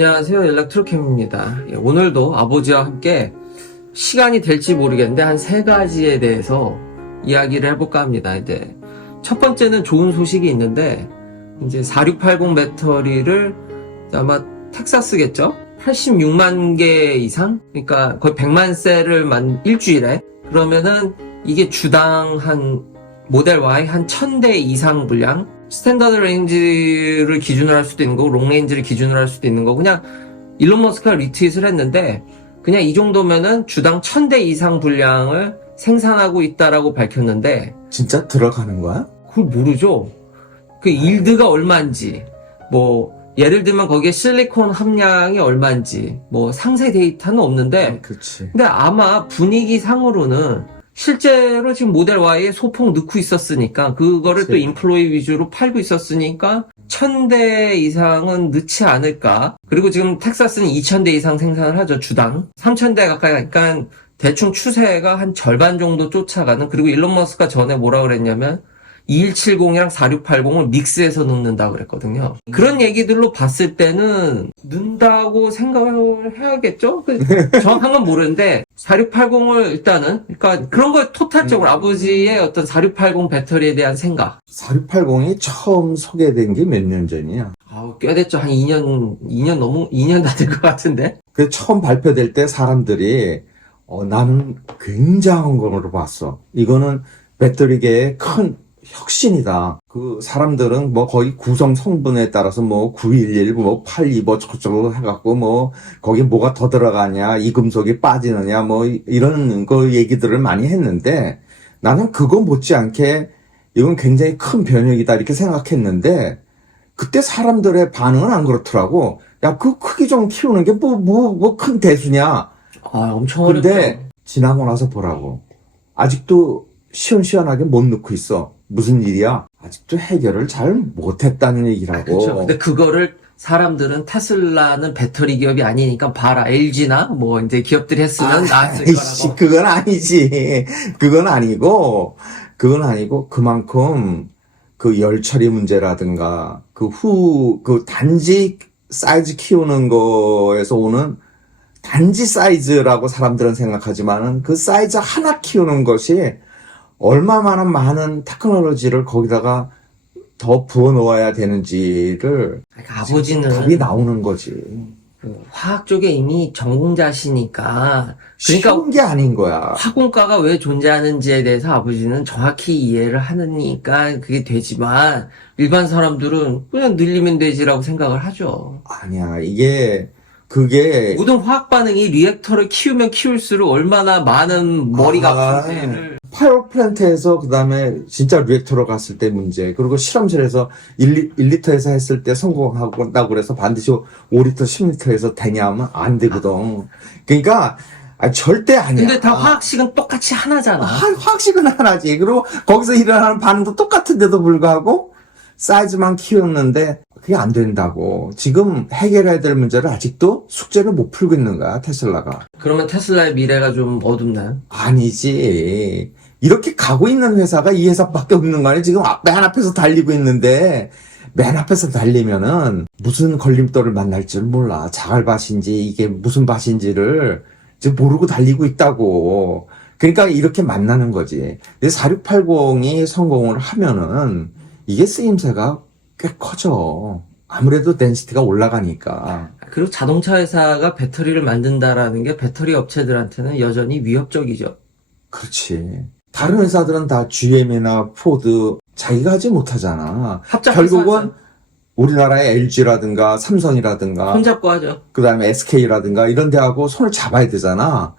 안녕하세요. 일렉트로캠입니다. 오늘도 아버지와 함께 시간이 될지 모르겠는데 한 세 가지에 대해서 이야기를 해볼까 합니다. 이제 첫 번째는 좋은 소식이 있는데 이제 4680 배터리를 아마 텍사스겠죠? 86만 개 이상? 그러니까 거의 100만 셀을 일주일에 그러면은 이게 주당 한 모델 Y 한 1000대 이상 분량, 스탠다드 레인지를 기준으로 할 수도 있는 거고 롱 레인지를 기준으로 할 수도 있는 거고, 그냥 일론 머스크가 리트윗을 했는데 그냥 이 정도면은 주당 1000대 이상 분량을 생산하고 있다라고 밝혔는데, 진짜 들어가는 거야? 그걸 모르죠. 그 일드가 얼마인지, 뭐 예를 들면 거기에 실리콘 함량이 얼마인지 뭐 상세 데이터는 없는데, 그렇지. 근데 아마 분위기 상으로는 실제로 지금 모델 Y에 소폭 넣고 있었으니까, 그거를 또 그치. 인플로이 위주로 팔고 있었으니까 1000대 이상은 넣지 않을까. 그리고 지금 텍사스는 2000대 이상 생산을 하죠, 주당. 3000대 가까이. 그러니까 대충 추세가 한 절반 정도 쫓아가는. 그리고 일론 머스크가 전에 뭐라 그랬냐면 2170이랑 4680을 믹스해서 넣는다 그랬거든요. 그런 얘기들로 봤을 때는 넣는다고 생각을 해야겠죠? 정확한 건 모르는데 4680을 일단은, 그러니까 그런 걸 토탈적으로 아버지의 어떤 4680 배터리에 대한 생각. 4680이 처음 소개된 게 몇 년 전이야? 꽤 됐죠. 한 2년 다 된 것 같은데? 그 처음 발표될 때 사람들이 나는 굉장한 거로 봤어. 이거는 배터리계의 큰 혁신이다. 그 사람들은 뭐 거의 구성 성분에 따라서 뭐 911, 뭐 82, 뭐 저쩌고 해갖고 뭐 거기 뭐가 더 들어가냐, 이 금속이 빠지느냐, 뭐 이런 거 얘기들을 많이 했는데, 나는 그거 못지않게 이건 굉장히 큰 변혁이다 이렇게 생각했는데, 그때 사람들의 반응은 안 그렇더라고. 야, 그 크기 좀 키우는 게 큰 대수냐. 엄청 어렵죠. 근데 지나고 나서 보라고. 아직도 시원시원하게 못 넣고 있어. 무슨 일이야? 아직도 해결을 잘 못했다는 얘기라고. 그렇죠. 근데 그거를 사람들은 테슬라는 배터리 기업이 아니니까 봐라, LG나 뭐 이제 기업들이 했으면 나았을 거라고. 그건 아니지. 그건 아니고 그만큼 그 열 처리 문제라든가 그 단지 사이즈 키우는 거에서 오는 단지 사이즈라고 사람들은 생각하지만은 그 사이즈 하나 키우는 것이 얼마나 많은 테크놀로지를 거기다가 더 부어 넣어야 되는지를 그러니까 아버지는 답이 나오는 거지. 그 화학 쪽에 이미 전공자시니까, 그러니까 쉬운 게 아닌 거야. 화공과가 왜 존재하는지에 대해서 아버지는 정확히 이해를 하니까 그게 되지만, 일반 사람들은 그냥 늘리면 되지라고 생각을 하죠. 아니야. 그게 모든 화학 반응이 리액터를 키우면 키울수록 얼마나 많은 머리가 아픈지를. 파이어 플랜트에서 그다음에 진짜 리액터로 갔을 때 문제, 그리고 실험실에서 1리터에서 했을 때 성공한다고 그래서 반드시 5리터, 10리터에서 되냐면 안 되거든. 그러니까 절대 아니야. 근데 다 화학식은 똑같이 하나잖아. 화학식은 하나지. 그리고 거기서 일어나는 반응도 똑같은데도 불구하고 사이즈만 키웠는데 그게 안 된다고. 지금 해결해야 될 문제를 아직도 숙제를 못 풀고 있는 거야, 테슬라가. 그러면 테슬라의 미래가 좀 어둡나요? 아니지. 이렇게 가고 있는 회사가 이 회사밖에 없는 거 아니야? 지금 맨 앞에서 달리고 있는데, 맨 앞에서 달리면은 무슨 걸림돌을 만날지를 몰라. 자갈밭인지 이게 무슨 밭인지를 지금 모르고 달리고 있다고. 그러니까 이렇게 만나는 거지. 4680이 성공을 하면은 이게 쓰임새가 꽤 커져. 아무래도 덴시티가 올라가니까. 그리고 자동차 회사가 배터리를 만든다라는 게 배터리 업체들한테는 여전히 위협적이죠. 그렇지. 다른 회사들은 다 GM이나 포드 자기가 하지 못하잖아. 결국은 하죠. 우리나라의 LG라든가 삼성이라든가 손잡고 하죠. 그 다음에 SK라든가 이런 데하고 손을 잡아야 되잖아.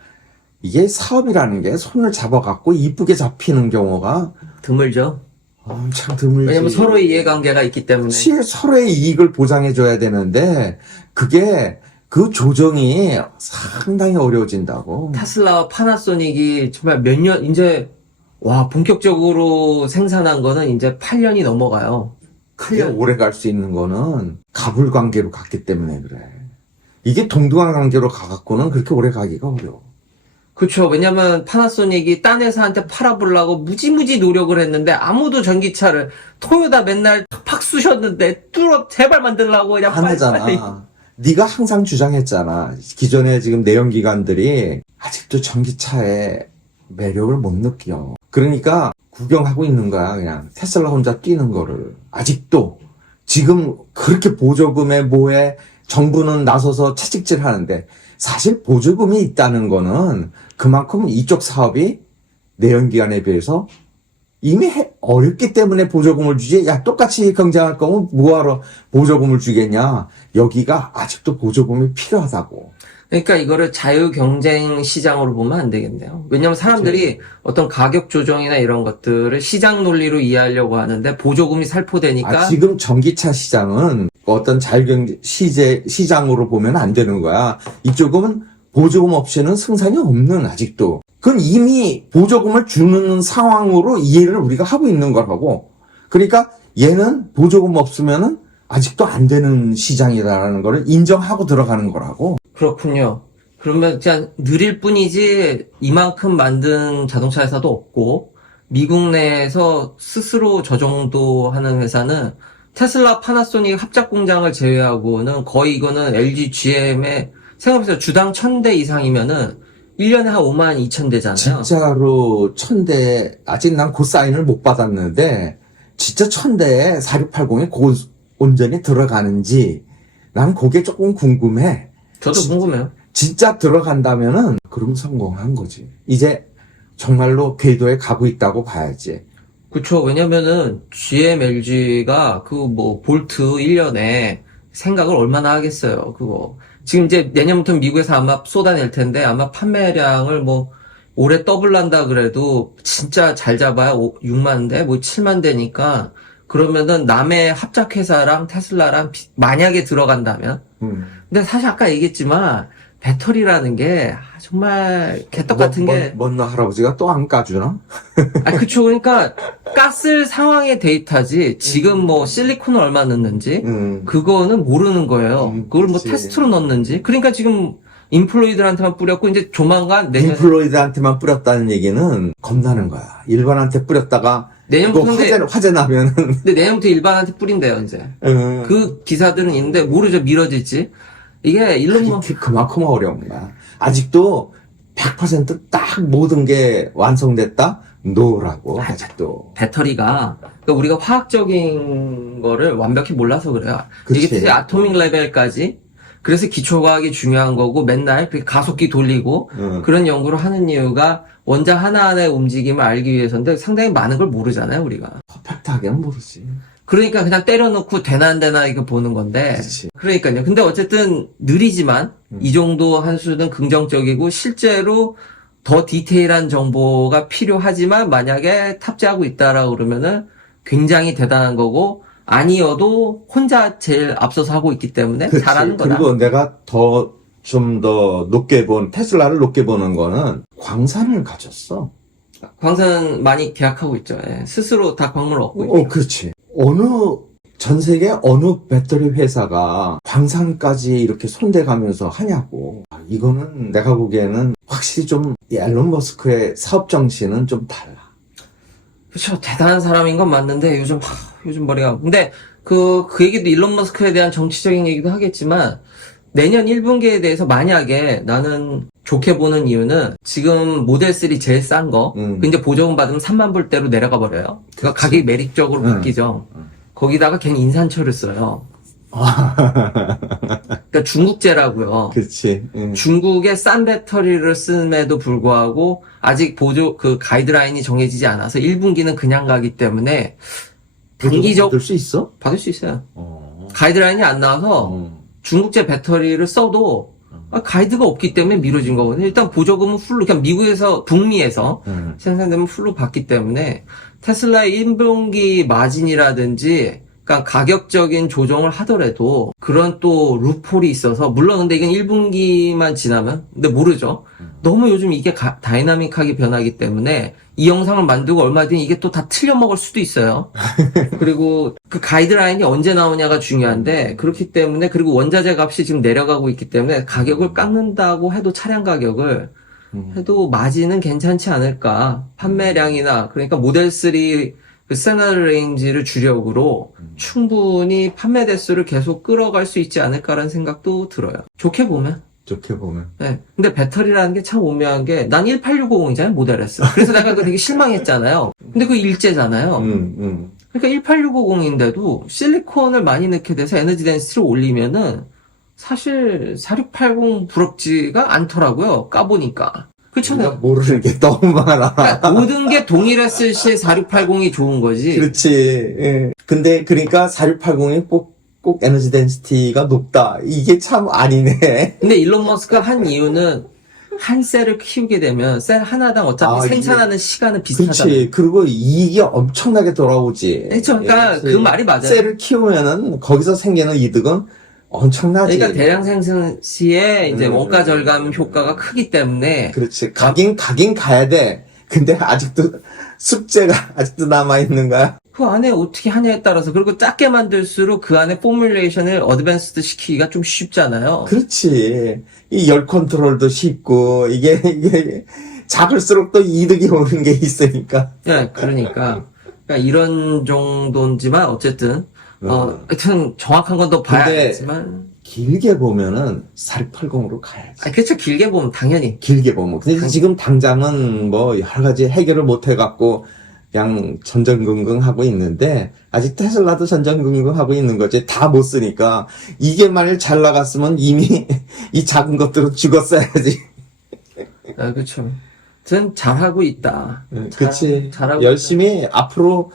이게 사업이라는 게 손을 잡아갖고 이쁘게 잡히는 경우가 드물죠. 엄청 드물지. 왜냐면 서로의 이해관계가 있기 때문에. 서로의 이익을 보장해줘야 되는데 그게 그 조정이 상당히 어려워진다고. 테슬라와 파나소닉이 정말 이제, 본격적으로 생산한 거는 이제 8년이 넘어가요. 크게 오래 갈 수 있는 거는 갑을 관계로 갔기 때문에 그래. 이게 동등한 관계로 가갖고는 그렇게 오래 가기가 어려워. 그렇죠. 왜냐면 파나소닉이 딴 회사한테 팔아보려고 무지무지 노력을 했는데 아무도 전기차를, 토요타 맨날 팍 쑤셨는데 제발 만들라고 그냥 안 빨리. 하잖아. 네가 항상 주장했잖아. 기존에 지금 내연기관들이 아직도 전기차의 매력을 못 느껴. 그러니까 구경하고 있는 거야. 그냥 테슬라 혼자 뛰는 거를. 아직도 지금 그렇게 보조금에 뭐에 정부는 나서서 채찍질 하는데 사실 보조금이 있다는 거는 그만큼 이쪽 사업이 내연기관에 비해서 이미 어렵기 때문에 보조금을 주지. 야, 똑같이 경쟁할 거면 뭐하러 보조금을 주겠냐. 여기가 아직도 보조금이 필요하다고. 그러니까 이거를 자유 경쟁 시장으로 보면 안 되겠네요. 왜냐하면 사람들이 어떤 가격 조정이나 이런 것들을 시장 논리로 이해하려고 하는데 보조금이 살포되니까 지금 전기차 시장은 어떤 자유경제 시장으로 보면 안 되는 거야. 이쪽은 보조금 없이는 생산이 없는 아직도. 그건 이미 보조금을 주는 상황으로 이해를 우리가 하고 있는 거라고. 그러니까 얘는 보조금 없으면은 아직도 안 되는 시장이다라는 거를 인정하고 들어가는 거라고. 그렇군요. 그러면 그냥 느릴 뿐이지 이만큼 만든 자동차 회사도 없고 미국 내에서 스스로 저 정도 하는 회사는 테슬라, 파나소닉 합작 공장을 제외하고는 거의 이거는 LG, GM의 생각해보세요. 주당 1000대 이상이면은 1년에 한 5만 2천 대잖아요. 진짜로 1000대, 아직 난 그 사인을 못 받았는데, 진짜 1000대에 4680이 온전히 들어가는지, 난 그게 조금 궁금해. 저도 궁금해요. 진짜 들어간다면은, 그럼 성공한 거지. 이제 정말로 궤도에 가고 있다고 봐야지. 그쵸. 왜냐면은 GM, LG가 볼트 1년에 생각을 얼마나 하겠어요. 그거. 지금 이제 내년부터 미국에서 아마 쏟아낼 텐데 아마 판매량을 올해 더블난다 그래도 진짜 잘 잡아야 6만 대, 7만 대니까 그러면은 남의 합작회사랑 테슬라랑 만약에 들어간다면 근데 사실 아까 얘기했지만 배터리라는 게 정말 개떡 같은 게 먼너 할아버지가 또 안 까주나? 그쵸. 그러니까 깠을 상황의 데이터지 지금 실리콘을 얼마 넣는지 그거는 모르는 거예요. 그걸 그치. 테스트로 넣는지. 그러니까 지금 인플루이드한테만 뿌렸고 이제 조만간 내년 인플루이드한테만 뿌렸다는 얘기는 겁나는 거야. 일반한테 뿌렸다가 내년부터 화재 나면은 근데 내년부터 일반한테 뿌린대요 이제. 그 기사들은 있는데 모르죠. 미뤄질지. 이게 일론 그만큼 어려운 거야. 아직도 100%딱 모든 게 완성됐다? 노라고, 아직도. 배터리가, 그러니까 우리가 화학적인 거를 완벽히 몰라서 그래요. 그치. 이게 되게 아토믹 레벨까지. 그래서 기초과학이 중요한 거고 맨날 그렇게 가속기 돌리고 그런 연구를 하는 이유가 원자 하나하나의 움직임을 알기 위해서인데 상당히 많은 걸 모르잖아요, 우리가. 퍼펙트하게는 모르지. 그러니까 그냥 때려놓고 되나 안 되나 이거 보는 건데. 그치. 그러니까요. 근데 어쨌든 느리지만 이 정도 한 수는 긍정적이고 실제로 더 디테일한 정보가 필요하지만 만약에 탑재하고 있다라고 그러면은 굉장히 대단한 거고 아니어도 혼자 제일 앞서서 하고 있기 때문에 그치. 잘하는 거다. 그리고 내가 좀 더 높게 테슬라를 높게 보는 거는 광산을 가졌어. 광산 많이 계약하고 있죠. 예. 스스로 다 광물을 얻고 있죠. 그렇지. 전 세계 어느 배터리 회사가 광산까지 이렇게 손대가면서 하냐고. 이거는 내가 보기에는 확실히 좀 앨런 머스크의 사업 정신은 좀 달라. 그렇죠. 대단한 사람인 건 맞는데 요즘 머리가 근데 그 얘기도 일론 머스크에 대한 정치적인 얘기도 하겠지만 내년 1분기에 대해서 만약에 나는 좋게 보는 이유는 지금 모델 3 제일 싼 거 이제 보조금 받으면 3만 불대로 내려가 버려요. 그러니까 가격이 매력적으로 바뀌죠. 거기다가 걔는 인산철을 써요. 그러니까 중국제라고요. 그렇지. 중국의 싼 배터리를 씀에도 불구하고 아직 가이드라인이 정해지지 않아서 1분기는 그냥 가기 때문에 받을 수 있어? 받을 수 있어요. 가이드라인이 안 나와서 중국제 배터리를 써도 가이드가 없기 때문에 미뤄진 거거든요. 일단 보조금은 풀로, 그냥 미국에서, 북미에서 생산되면 풀로 받기 때문에 테슬라의 1분기 마진이라든지 그러니까 가격적인 조정을 하더라도 그런 또 루폴이 있어서 물론 근데 이건 1분기만 지나면 근데 모르죠. 너무 요즘 이게 다이나믹하게 변하기 때문에 이 영상을 만들고 얼마 뒤에 이게 또 다 틀려먹을 수도 있어요. 그리고 그 가이드라인이 언제 나오냐가 중요한데 그렇기 때문에 그리고 원자재 값이 지금 내려가고 있기 때문에 가격을 깎는다고 해도 차량 가격을 해도 마진은 괜찮지 않을까. 판매량이나 그러니까 모델 3 그 스탠다드 레인지를 주력으로 충분히 판매 대수를 계속 끌어갈 수 있지 않을까라는 생각도 들어요. 좋게 보면. 좋게 보면. 네. 근데 배터리라는 게 참 오묘한 게, 난 18650이잖아요, 모델 S. 그래서 내가 그거 되게 실망했잖아요. 근데 그거 일제잖아요. 그러니까 18650인데도 실리콘을 많이 넣게 돼서 에너지 덴시티를 올리면은, 사실 4680 부럽지가 않더라고요, 까보니까. 우리가 그렇잖아요. 모르는 게 너무 많아. 그러니까 모든 게 동일했을 시에 4680이 좋은 거지. 그렇지. 예. 근데 그러니까 4680이 꼭 에너지 덴시티가 높다. 이게 참 아니네. 근데 일론 머스크가 한 이유는 한 셀을 키우게 되면 셀 하나당 어차피 이게- 생산하는 시간은 비슷하잖아요. 그렇지. 그리고 이익이 엄청나게 돌아오지. 그렇죠. 그러니까 예, 그 말이 맞아요. 셀을 키우면은 거기서 생기는 이득은 엄청나지. 그러니까 대량 생산 시에 이제 음. 원가 절감 효과가 크기 때문에 그렇지. 가긴 가야 돼. 근데 아직도 숙제가 아직도 남아있는 거야. 그 안에 어떻게 하냐에 따라서 그리고 작게 만들수록 그 안에 포뮬레이션을 어드밴스드 시키기가 좀 쉽잖아요. 그렇지. 이 열 컨트롤도 쉽고, 이게 작을수록 또 이득이 오는 게 있으니까. 네, 그러니까 이런 정도인지만 어쨌든 하여튼 정확한 건 더 봐야 근데 알겠지만 길게 보면은 4680으로 가야지. 그렇죠. 길게 보면 당연히 길게 보면. 근데 지금 당장은 뭐 여러 가지 해결을 못 해갖고 그냥 전전긍긍 하고 있는데, 아직 테슬라도 전전긍긍 하고 있는 거지. 다 못 쓰니까. 이게 만일 잘 나갔으면 이미 이 작은 것들은 죽었어야지. 그렇죠. 아무튼 잘하고 있다. 그치. 잘하고 열심히 앞으로,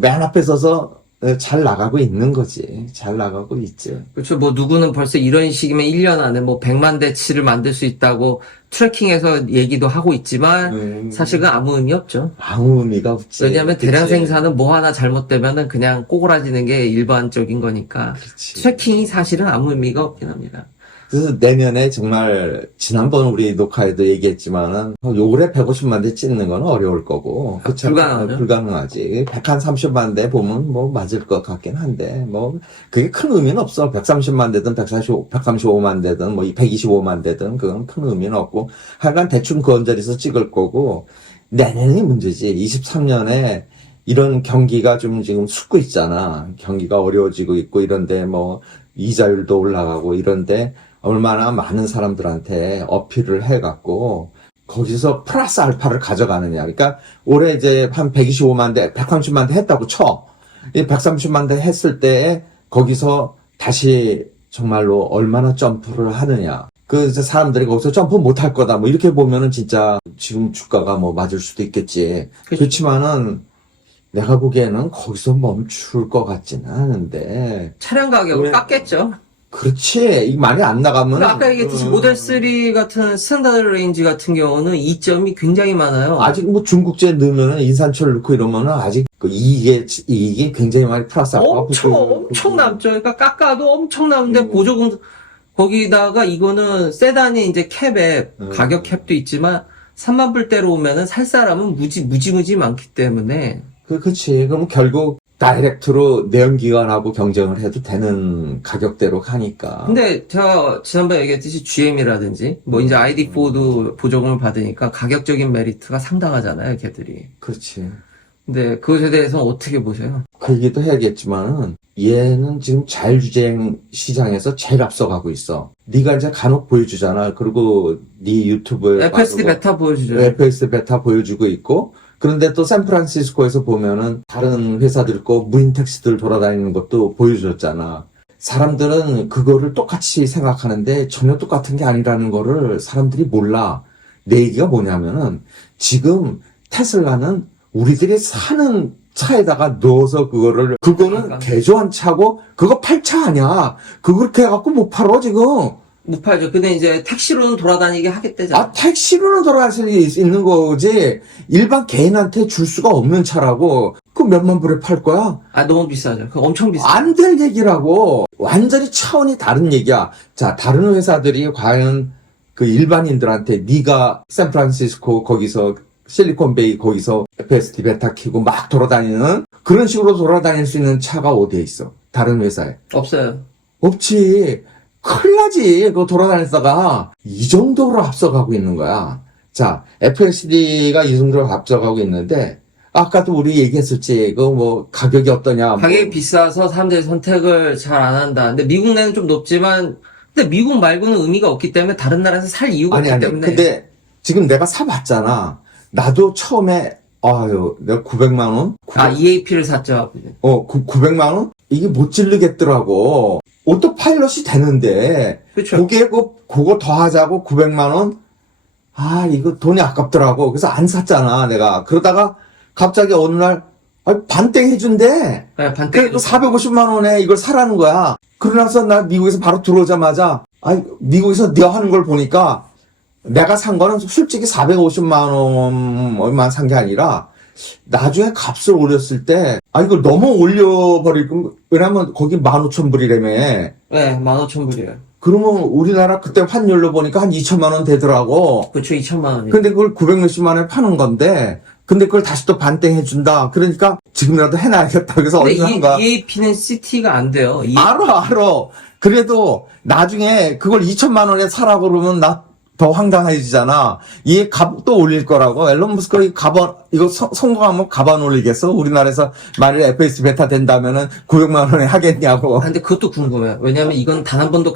맨 앞에 서서 잘 나가고 있는 거지. 잘 나가고 있지. 그렇죠. 뭐 누구는 벌써 이런 식이면 1년 안에 뭐 100만 대치를 만들 수 있다고 트래킹해서 얘기도 하고 있지만 사실은 아무 의미 없죠. 아무 의미가 없지. 왜냐하면 대량 그치. 생산은 뭐 하나 잘못되면은 그냥 꼬그라지는 게 일반적인 거니까 그치. 트래킹이 사실은 아무 의미가 없긴 합니다. 그래서 내년에 정말, 지난번 우리 녹화에도 얘기했지만은, 올해 150만 대 찍는 건 어려울 거고. 그쵸? 불가능하죠. 불가능하지. 130만 대 보면 뭐 맞을 것 같긴 한데, 뭐, 그게 큰 의미는 없어. 130만 대든 135만 대든 뭐 125만 대든 그건 큰 의미는 없고, 하여간 대충 그 언저리에서 찍을 거고, 내년이 문제지. 23년에 이런 경기가 좀 지금 죽고 있잖아. 경기가 어려워지고 있고 이런데 뭐, 이자율도 올라가고 이런데, 얼마나 많은 사람들한테 어필을 해갖고 거기서 플러스 알파를 가져가느냐. 그러니까 올해 이제 한 125만 대, 130만 대 했다고 쳐. 이 130만 대 했을 때 거기서 다시 정말로 얼마나 점프를 하느냐. 그 이제 사람들이 거기서 점프 못 할 거다. 뭐 이렇게 보면은 진짜 지금 주가가 뭐 맞을 수도 있겠지. 그렇지만은 내가 보기에는 거기서 멈출 것 같지는 않은데. 차량 가격을 왜? 깎겠죠. 그렇지. 이 많이 안 나가면. 아까 얘기했듯이 모델 3 같은 스탠다드 레인지 같은 경우는 이점이 굉장히 많아요. 아직 뭐 중국제 넣으면은 인산철 넣고 이러면은 아직 그 이익이 굉장히 많이 플러스 엄청 남죠. 그러니까 깎아도 엄청 남는데 보조금 거기다가 이거는 세단이 이제 캡에 가격 캡도 있지만 3만 불대로 오면은 살 사람은 무지 많기 때문에 그치. 그럼 결국 다이렉트로 내연기관하고 경쟁을 해도 되는 가격대로 가니까. 근데 제가 지난번에 얘기했듯이 GM이라든지 뭐 이제 ID4도 보조금을 받으니까 가격적인 메리트가 상당하잖아요, 걔들이. 그렇지. 근데 그것에 대해서는 어떻게 보세요? 그 얘기도 해야겠지만은 얘는 지금 자율주행 시장에서 제일 앞서가고 있어. 네가 이제 간혹 보여주잖아. 그리고 네 유튜브에 FSD 봐도 베타 보여주죠. FSD 베타 보여주고 있고, 그런데 또 샌프란시스코에서 보면은 다른 회사들 거 무인 택시들 돌아다니는 것도 보여줬잖아. 사람들은 그거를 똑같이 생각하는데 전혀 똑같은 게 아니라는 거를 사람들이 몰라. 내 얘기가 뭐냐면은 지금 테슬라는 우리들이 사는 차에다가 넣어서 그거는 개조한 차고 그거 팔 차 아니야. 그렇게 해갖고 못 팔어 지금. 못 팔죠. 근데 이제 택시로는 돌아다니게 하겠대잖아. 택시로는 돌아갈 수 있는 거지. 일반 개인한테 줄 수가 없는 차라고. 그 몇만 불에 팔 거야? 너무 비싸죠. 그거 엄청 비싸. 안 될 얘기라고. 완전히 차원이 다른 얘기야. 자, 다른 회사들이 과연 그 일반인들한테 네가 샌프란시스코 거기서 실리콘베이 거기서 FSD 베타 키고 막 돌아다니는 그런 식으로 돌아다닐 수 있는 차가 어디에 있어? 다른 회사에. 없어요. 없지. 큰일 나지. 그거 돌아다니다가 이 정도로 앞서가고 있는 거야. 자, FSD가 이 정도로 앞서가고 있는데 아까도 우리 얘기했었지. 이거 뭐 가격이 어떠냐. 가격이 뭐. 비싸서 사람들이 선택을 잘 안 한다. 근데 미국 내는 좀 높지만, 근데 미국 말고는 의미가 없기 때문에 다른 나라에서 살 이유가 없기 때문에. 근데 지금 내가 사봤잖아. 나도 처음에 아유 내가 900만 원? EAP를 샀죠. 900만 원? 이게 못 질르겠더라고. 오토파일럿이 되는데 그쵸. 거기에 그거 더 하자고 900만 원? 아 이거 돈이 아깝더라고. 그래서 안 샀잖아 내가. 그러다가 갑자기 어느 날 반땡 해준대. 네, 반대로. 그래도 450만 원에 이걸 사라는 거야. 그러나서 나 미국에서 바로 들어오자마자 미국에서 네가 하는 걸 보니까 내가 산 거는 솔직히 450만 원만 산 게 아니라 나중에 값을 올렸을 때 이걸 너무 올려버릴 거. 왜냐면 거기 15,000불이라며. 네, 15,000불이에요. 그러면 우리나라 그때 환율로 보니까 한 2천만 원 되더라고. 그쵸, 2천만 원이. 근데 그걸 960만 원에 파는 건데 근데 그걸 다시 또 반땡 해준다. 그러니까 지금이라도 해놔야겠다. 그래서 근데 어디서 한 거야. EAP는 CT가 안 돼요. 알아. 그래도 나중에 그걸 2천만 원에 사라 그러면 나 더 황당해지잖아. 얘 값도 올릴 거라고. 앨런 머스크가 이거 성공하면 값안 올리겠어? 우리나라에서 만약에 FS 베타 된다면은 900만 원에 하겠냐고. 근데 그것도 궁금해요. 왜냐면 이건 단 한 번도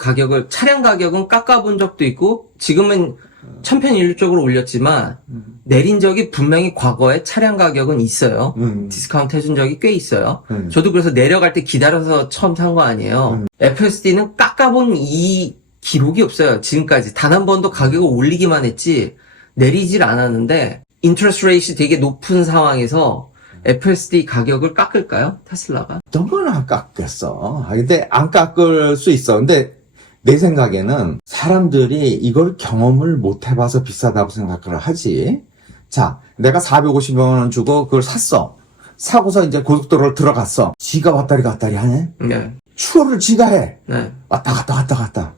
차량 가격은 깎아본 적도 있고, 지금은 천편일률적으로 올렸지만, 내린 적이 분명히 과거에 차량 가격은 있어요. 디스카운트 해준 적이 꽤 있어요. 저도 그래서 내려갈 때 기다려서 처음 산 거 아니에요. FSD는 깎아본 이 기록이 없어요. 지금까지. 단 한 번도 가격을 올리기만 했지, 내리질 않았는데, 인터레스트 레이트 되게 높은 상황에서 FSD 가격을 깎을까요? 테슬라가? 너무나 깎겠어. 근데 안 깎을 수 있어. 근데 내 생각에는 사람들이 이걸 경험을 못 해봐서 비싸다고 생각을 하지. 자, 내가 450만 원 주고 그걸 샀어. 사고서 이제 고속도로를 들어갔어. 지가 왔다리 갔다리 하네? 네. 추월을 지가 해. 네. 왔다 갔다.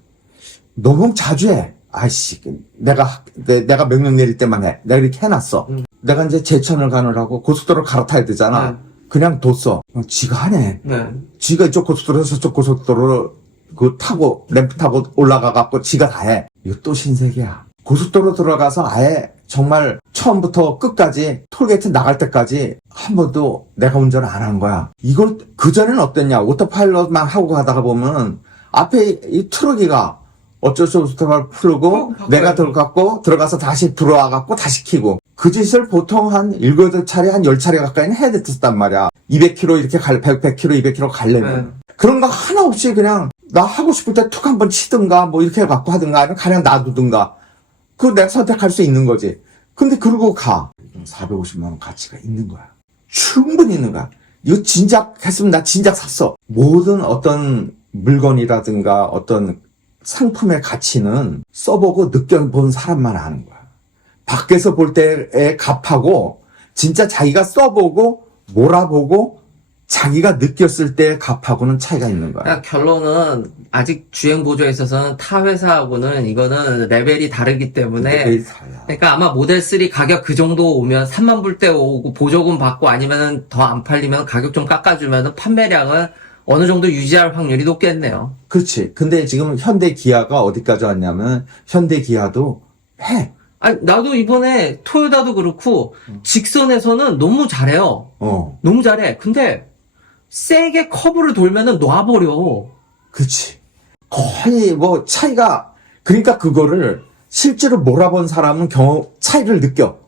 너무 자주 해. 아이씨, 내가 명령 내릴 때만 해. 내가 이렇게 해놨어. 내가 이제 제천을 가느라고 고속도로 갈아타야 되잖아. 네. 그냥 뒀어. 지가 하네. 네. 지가 이쪽 고속도로에서 저쪽 고속도로를 램프 타고 올라가갖고 지가 다 해. 이거 또 신세계야. 고속도로 들어가서 아예 정말 처음부터 끝까지 톨게이트 나갈 때까지 한 번도 내가 운전을 안 한 거야. 이걸 그전에는 어땠냐. 오토파일럿만 하고 가다가 보면 앞에 이 트럭이가 어쩔 수 없이 풀고 내가 들어가서 다시 들어와갖고 다시 키고 그 짓을 보통 한 7-8차례 한 10차례 가까이는 해야 됐단 말이야. 200km 이렇게 100km 200km 가려면 그런 거 하나 없이 그냥 나 하고 싶을 때 툭 한번 치든가 뭐 이렇게 해갖고 하든가 아니면 그냥 놔두든가 그거 내가 선택할 수 있는 거지. 근데 그러고 가 450만 원 가치가 있는 거야. 충분히 있는 거야. 이거 진작 했으면 나 진작 샀어. 모든 어떤 물건이라든가 어떤 상품의 가치는 써보고 느껴본 사람만 아는 거야. 밖에서 볼 때의 값하고 진짜 자기가 써보고 몰아보고 자기가 느꼈을 때의 값하고는 차이가 있는 거야. 그러니까 결론은 아직 주행 보조에 있어서는 타 회사하고는 이거는 레벨이 다르기 때문에 그러니까 아마 모델 3 가격 그 정도 오면 3만 불대 오고 보조금 받고 아니면 더 안 팔리면 가격 좀 깎아주면 판매량은 어느 정도 유지할 확률이 높겠네요. 그렇지. 근데 지금 현대 기아가 어디까지 왔냐면 현대 기아도 해. 나도 이번에 토요타도 그렇고 직선에서는 너무 잘해요. 너무 잘해. 근데 세게 커브를 돌면은 놔버려. 그치. 거의 뭐 차이가 그러니까 그거를 실제로 몰아본 사람은 차이를 느껴.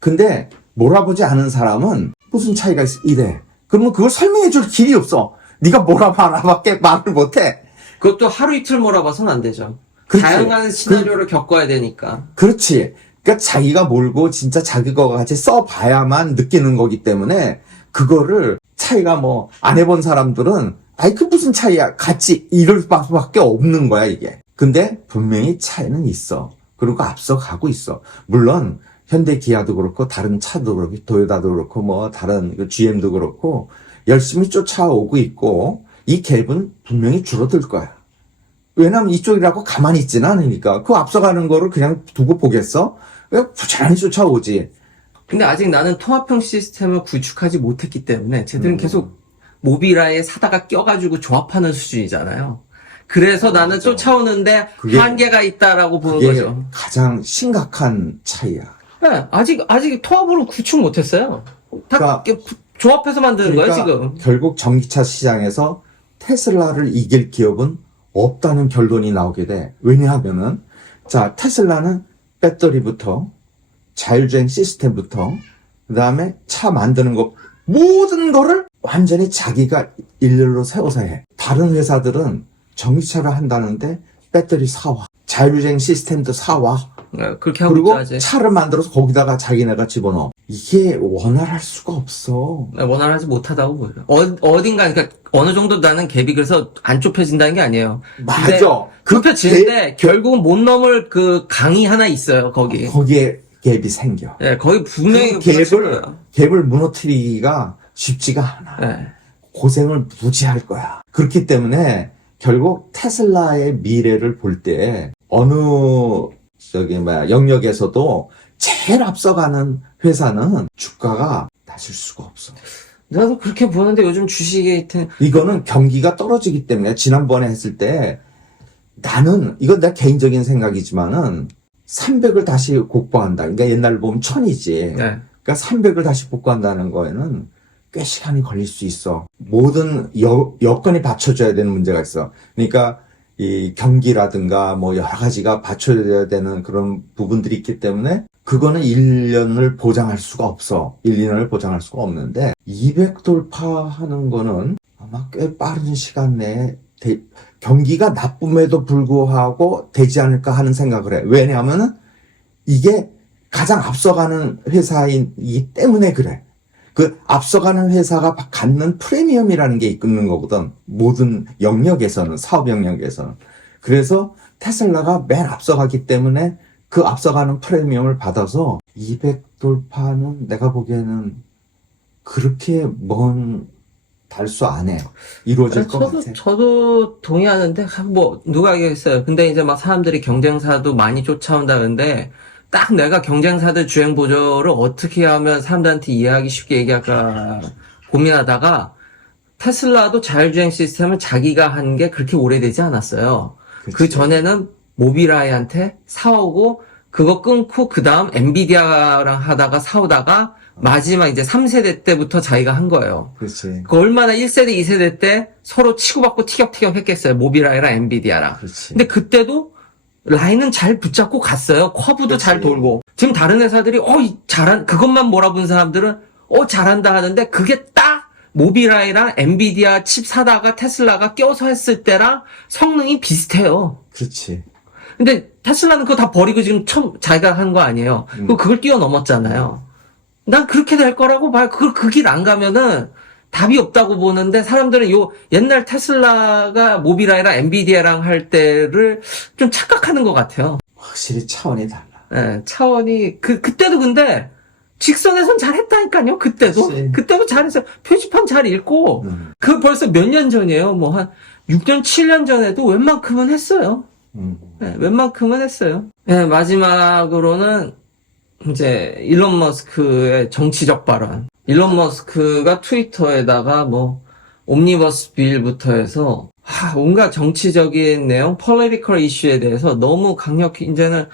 근데 몰아보지 않은 사람은 무슨 차이가 이래. 그러면 그걸 설명해 줄 길이 없어. 네가 몰아봐라밖에 말을 못해. 그것도 하루 이틀 몰아봐서는 안 되죠. 그렇지. 다양한 시나리오를 겪어야 되니까. 그렇지. 그러니까 자기가 몰고 진짜 자기 거 같이 써봐야만 느끼는 거기 때문에 그거를 차이가 뭐 안 해본 사람들은 그 무슨 차이야 같이 이럴 수밖에 없는 거야 이게. 근데 분명히 차이는 있어. 그리고 앞서가고 있어. 물론 현대 기아도 그렇고 다른 차도 그렇고 도요타도 그렇고 뭐 다른 GM도 그렇고 열심히 쫓아오고 있고 이 갭은 분명히 줄어들 거야. 왜냐면 이쪽이라고 가만히 있지는 않으니까. 그 앞서가는 거를 그냥 두고 보겠어? 왜 부지런히 쫓아오지. 근데 아직 나는 통합형 시스템을 구축하지 못했기 때문에 쟤들은 계속 모비라에 사다가 껴가지고 조합하는 수준이잖아요. 그래서 나는 맞아. 쫓아오는데 한계가 있다라고 보는 그게 거죠. 가장 심각한 차이야. 네, 아직 통합으로 구축 못했어요. 다 그러니까- 이렇게 조합해서 만드는 거예요, 지금. 결국 전기차 시장에서 테슬라를 이길 기업은 없다는 결론이 나오게 돼. 왜냐하면은, 자, 테슬라는 배터리부터, 자율주행 시스템부터, 그 다음에 차 만드는 거, 모든 거를 완전히 자기가 일렬로 세워서 해. 다른 회사들은 전기차를 한다는데 배터리 사와. 자율주행 시스템도 사와. 네, 그렇게 하고 그리고 있죠, 아직. 차를 만들어서 거기다가 자기네가 집어넣어. 이게 원활할 수가 없어. 네, 원활하지 못하다고 보여요. 어딘가, 그러니까 어느 정도 나는 갭이 그래서 안 좁혀진다는 게 아니에요. 근데 맞아. 좁혀지는데 결국은 못 넘을 그 강이 하나 있어요, 거기. 거기에 갭이 생겨. 예, 거의 분명히 그 무너질 갭을, 거예요. 갭을 무너뜨리기가 쉽지가 않아. 예. 고생을 무지 할 거야. 그렇기 때문에 결국 테슬라의 미래를 볼 때 어느 영역에서도 제일 앞서가는 회사는 주가가 낮을 수가 없어. 나도 그렇게 보는데 요즘 주식이 이거는 경기가 떨어지기 때문에 지난번에 했을 때 나는 이건 내 개인적인 생각이지만은 300을 다시 복구한다. 그러니까 옛날 보면 1000이지. 예. 그러니까 300을 다시 복구한다는 거에는 꽤 시간이 걸릴 수 있어. 모든 여건이 받쳐줘야 되는 문제가 있어. 그러니까 이 경기라든가 뭐 여러 가지가 받쳐줘야 되는 그런 부분들이 있기 때문에 그거는 1년을 보장할 수가 없어. 1, 2년을 보장할 수가 없는데 200 돌파하는 거는 아마 꽤 빠른 시간 내에 경기가 나쁨에도 불구하고 되지 않을까 하는 생각을 해. 왜냐하면은 이게 가장 앞서가는 회사이기 때문에 그래. 그 앞서가는 회사가 갖는 프리미엄이라는 게 있는 거거든. 모든 영역에서는, 사업 영역에서는. 그래서 테슬라가 맨 앞서가기 때문에 그 앞서가는 프리미엄을 받아서 200 돌파는 내가 보기에는 그렇게 먼 달수 안에 이루어질 것 같아. 저도 동의하는데, 뭐, 누가 얘기했어요. 근데 이제 막 사람들이 경쟁사도 많이 쫓아온다는데, 딱 내가 경쟁사들 주행 보조를 어떻게 하면 사람들한테 이해하기 쉽게 얘기할까 고민하다가, 테슬라도 자율주행 시스템을 자기가 한 게 그렇게 오래되지 않았어요. 그치. 그 전에는 모비라이한테 사오고, 그거 끊고, 그 다음 엔비디아랑 하다가 사오다가, 마지막 이제 3세대 때부터 자기가 한 거예요. 그렇지. 그 얼마나 1세대, 2세대 때 서로 치고받고 티격태격 했겠어요. 모비라이랑 엔비디아랑. 그렇지. 근데 그때도 라인은 잘 붙잡고 갔어요. 커브도 그렇지. 잘 돌고. 지금 다른 회사들이, 그것만 몰아본 사람들은, 잘한다 하는데, 그게 딱 모비라이랑 엔비디아 칩 사다가 테슬라가 껴서 했을 때랑 성능이 비슷해요. 그렇지. 근데 테슬라는 그거 다 버리고 지금 처음 자기가 한 거 아니에요. 그걸 뛰어넘었잖아요. 난 그렇게 될 거라고 봐요. 그 길 안 가면은 답이 없다고 보는데 사람들은 옛날 테슬라가 모비라이랑 엔비디아랑 할 때를 좀 착각하는 것 같아요. 확실히 차원이 달라. 예, 차원이, 그때도 근데 직선에선 잘했다니까요. 그때도. 그치. 그때도 잘했어요. 표지판 잘 읽고. 그 벌써 몇 년 전이에요. 뭐 한 6년, 7년 전에도 웬만큼은 했어요. 예, 웬만큼은 했어요. 예, 마지막으로는 이제 일론 머스크의 정치적 발언. 일론 머스크가 트위터에다가 뭐 옴니버스 빌부터 해서 온갖 정치적인 내용, political issue에 대해서 너무 강력히 이제는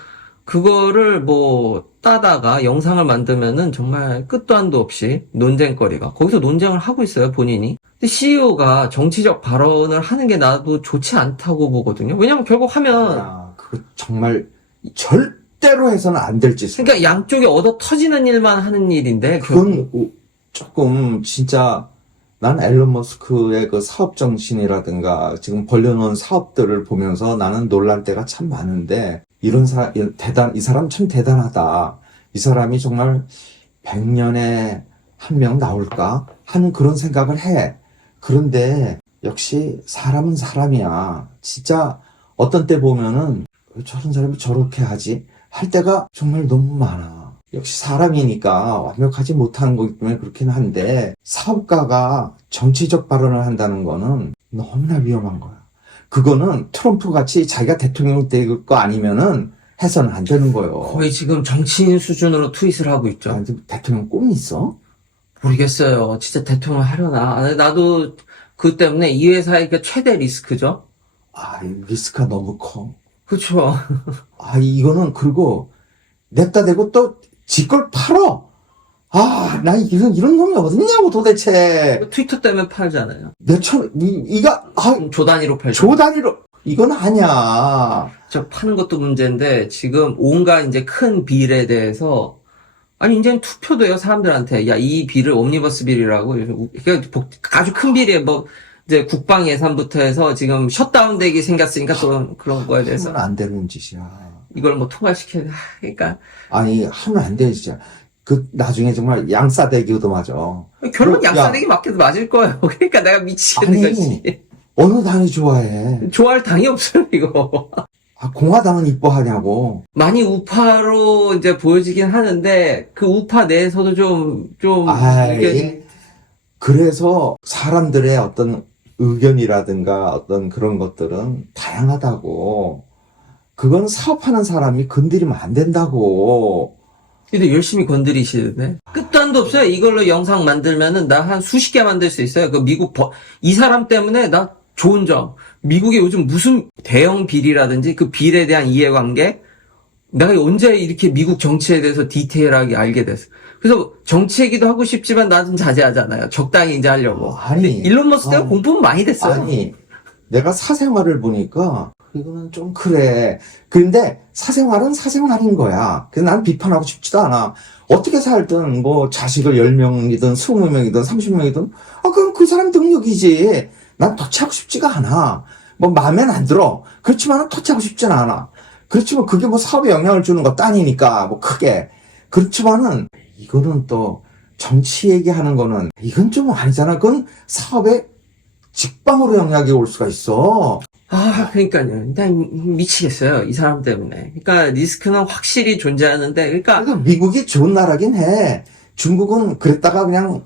그거를 뭐 따다가 영상을 만들면은 정말 끝도 한도 없이 논쟁거리가 거기서 논쟁을 하고 있어요, 본인이. 근데 CEO가 정치적 발언을 하는 게 나도 좋지 않다고 보거든요. 왜냐면 결국 하면 그거 정말 절대로 해서는 안 될 짓. 그러니까 양쪽이 얻어 터지는 일만 하는 일인데 그건 조금 진짜 난 앨런 머스크의 그 사업 정신이라든가 지금 벌려놓은 사업들을 보면서 나는 놀랄 때가 참 많은데 이런 이 사람 참 대단하다. 이 사람이 정말 100년에 한 명 나올까 하는 그런 생각을 해. 그런데 역시 사람은 사람이야. 진짜 어떤 때 보면은 왜 저런 사람이 저렇게 하지? 할 때가 정말 너무 많아. 역시 사람이니까 완벽하지 못하는 거기 때문에 그렇긴 한데 사업가가 정치적 발언을 한다는 거는 너무나 위험한 거야. 그거는 트럼프 같이 자기가 대통령 될 거 아니면은 해서는 안 되는 거예요. 거의 지금 정치인 수준으로 트윗을 하고 있죠. 나한테 대통령 꿈이 있어? 모르겠어요. 진짜 대통령 하려나. 나도 그 때문에 이 회사의 그 최대 리스크죠. 이 리스크가 너무 커. 그렇죠. 이거는 그리고 냅다 대고 또 지 걸 팔어. 나 이런 놈이 어딨냐고 도대체. 트위터 때문에 팔잖아요. 조 단위로 팔죠. 조 단위로. 이건 아니야. 저 파는 것도 문제인데, 지금 온갖 이제 큰 빌에 대해서, 아니, 이제는 투표도요, 사람들한테. 야, 이 빌을 옴니버스 빌이라고. 그러니까 아주 큰 빌이에요. 뭐, 이제 국방 예산부터 해서 지금 셧다운 되기 생겼으니까 그런 거에 대해서. 하면 안 되는 짓이야. 이걸 뭐 통과시켜야 돼. 그러니까. 아니, 하면 안 되는 짓이야. 나중에 정말 양싸대기도 맞아. 결국 양싸대기 맞게도 맞을 거예요. 그러니까 내가 미치겠는 거지. 어느 당이 좋아해? 좋아할 당이 없어요, 이거. 공화당은 이뻐하냐고. 많이 우파로 이제 보여지긴 하는데, 그 우파 내에서도 그래서 사람들의 어떤 의견이라든가 어떤 그런 것들은 다양하다고. 그건 사업하는 사람이 건드리면 안 된다고. 근데 열심히 건드리시는데. 끝단도 없어요. 이걸로 영상 만들면은 나 한 수십 개 만들 수 있어요. 이 사람 때문에 나 좋은 점. 미국에 요즘 무슨 대형 빌이라든지 그 빌에 대한 이해관계? 내가 언제 이렇게 미국 정치에 대해서 디테일하게 알게 됐어. 그래서 정치 얘기도 하고 싶지만 나는 자제하잖아요. 적당히 이제 하려고. 근데 일론 머스크가 공부는 많이 됐어요. 아니, 내가 사생활을 보니까 이거는 좀 그래. 근데 사생활은 사생활인 거야. 그래서 난 비판하고 싶지도 않아. 어떻게 살든 뭐 자식을 10명이든 20명이든 30명이든 그건 그 사람 능력이지. 난 터치하고 싶지가 않아. 뭐 마음엔 안 들어. 그렇지만 터치하고 싶지는 않아. 그렇지만 그게 뭐 사업에 영향을 주는 것도 아니니까 뭐 크게. 그렇지만은 이거는 또 정치 얘기하는 거는 이건 좀 아니잖아. 그건 사업에 직방으로 영향이 올 수가 있어. 그러니까요. 난 미치겠어요. 이 사람 때문에. 그러니까 리스크는 확실히 존재하는데, 그러니까 미국이 좋은 나라긴 해. 중국은 그랬다가 그냥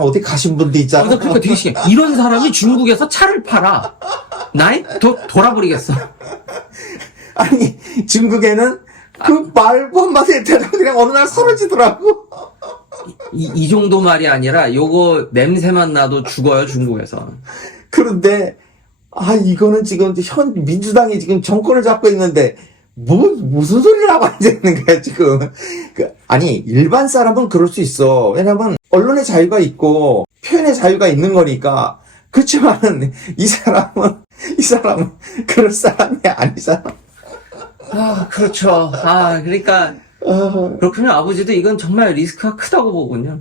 어디 가신 분도 있잖아. 그러니까 되게 신기해. 이런 사람이 중국에서 차를 팔아. 나이 돌아버리겠어. 아니, 중국에는 그 말도 한마디 했다가 그냥 어느 날 사라지더라고. 이 정도 말이 아니라 요거 냄새만 나도 죽어요, 중국에서. 그런데 이거는 지금 민주당이 지금 정권을 잡고 있는데 무슨 소리를 하고 앉아있는 거야 지금. 아니, 일반 사람은 그럴 수 있어. 왜냐면 언론의 자유가 있고 표현의 자유가 있는 거니까. 그렇지만 이 사람은 그럴 사람이 아니잖아. 그렇죠. 그러니까 그렇군요. 아버지도 이건 정말 리스크가 크다고 보군요.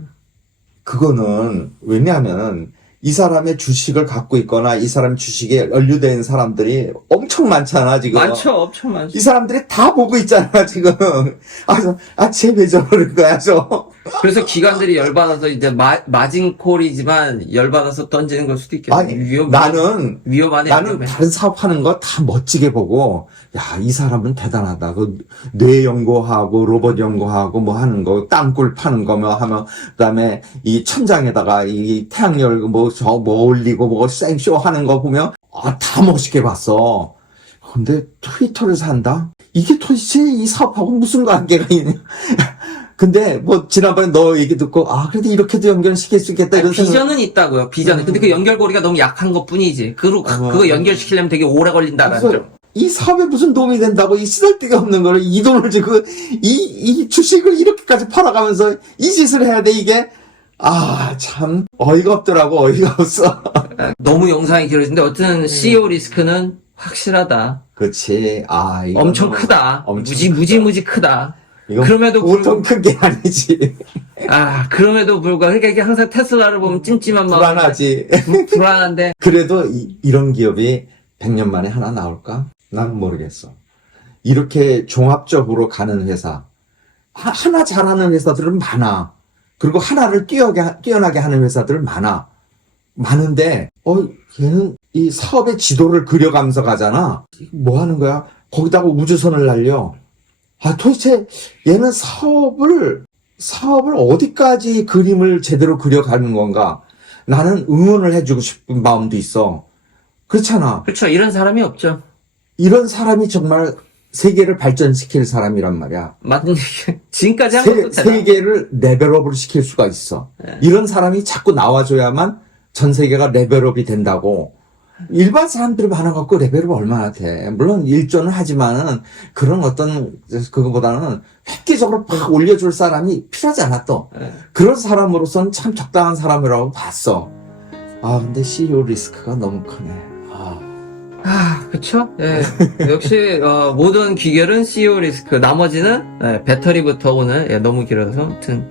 그거는 왜냐하면 이 사람의 주식을 갖고 있거나 이 사람 주식에 연루된 사람들이 엄청 많잖아 지금. 많죠, 엄청 많죠. 이 사람들이 다 보고 있잖아 지금. 쟤왜 저러는 거야 그래서 기관들이 열받아서 이제 마진콜이지만 열받아서 던지는 걸 수도 있겠네. 나는 위험하네. 다른 사업하는 거 다 멋지게 보고, 이 사람은 대단하다. 뇌 연구하고 로봇 연구하고 뭐 하는 거, 땅굴 파는 거 뭐 하면, 그다음에 이 천장에다가 이 태양열 뭐 올리고 뭐 생쇼 하는 거 보면 다 멋있게 봤어. 근데 트위터를 산다? 이게 도대체 이 사업하고 무슨 관계가 있냐? 근데 뭐 지난번에 너 얘기 듣고 그래도 이렇게도 연결시킬 수 있겠다 이런 비전은 있다고요. 비전은. 근데 그 연결고리가 너무 약한 것뿐이지. 그거 연결시키려면 되게 오래 걸린다는 점. 이 사업에 무슨 도움이 된다고 이 쓰잘데가 없는 거를 이 돈을 주고 이 주식을 이렇게까지 팔아가면서 이 짓을 해야 돼 이게. 참 어이가 없더라고. 어이가 없어. 너무 영상이 길어지는데 어쨌든 CEO 리스크는 확실하다. 그렇지. 엄청 크다. 무지 크다. 그럼에도 보통 큰 게 아니지. 그럼에도 불구하고 그러니까 이게 항상 테슬라를 보면 찜찜한 마음. 불안하지. 불안한데. 그래도 이런 기업이 100년 만에 하나 나올까? 난 모르겠어. 이렇게 종합적으로 가는 회사, 하나 잘하는 회사들은 많아. 그리고 하나를 뛰어나게 하는 회사들 많은데, 얘는 이 사업의 지도를 그려가면서 가잖아. 뭐 하는 거야? 거기다가 우주선을 날려. 도대체 얘는 사업을 어디까지 그림을 제대로 그려가는 건가? 나는 응원을 해주고 싶은 마음도 있어. 그렇잖아. 그렇죠. 이런 사람이 없죠. 이런 사람이 정말 세계를 발전시킬 사람이란 말이야. 맞는 얘기. 지금까지 한 것도 세계를 레벨업을 시킬 수가 있어. 이런 사람이 자꾸 나와줘야만 전 세계가 레벨업이 된다고. 일반 사람들이 많아갖고 레벨이 얼마나 돼. 물론 일조는 하지만은 그런 어떤, 그거보다는 획기적으로 팍 올려줄 사람이 필요하지 않아 또. 네. 그런 사람으로서는 참 적당한 사람이라고 봤어. 아, 근데 CEO 리스크가 너무 크네. 그쵸? 예. 역시, 모든 귀결은 CEO 리스크. 나머지는, 배터리부터 오늘, 너무 길어서. 아무튼,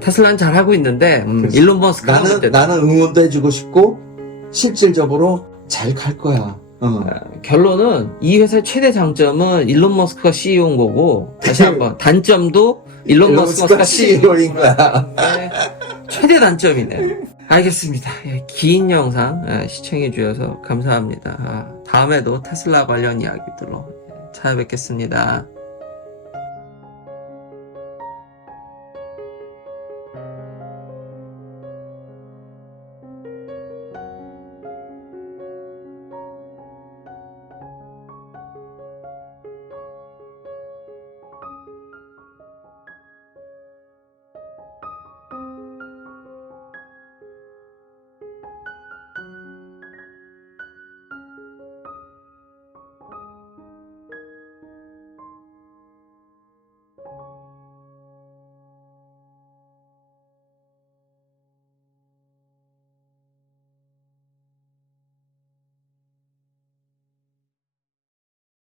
테슬라는 잘 하고 있는데, 일론 머스크가 나는 응원도 해주고 싶고, 실질적으로 잘 갈 거야. 결론은 이 회사의 최대 장점은 일론 머스크가 CEO인 거고, 다시 한번, 단점도 일론 머스크가 CEO인 거야. 네, 최대 단점이네요. 알겠습니다. 예, 긴 영상 시청해 주셔서 감사합니다. 다음에도 테슬라 관련 이야기들로 찾아뵙겠습니다.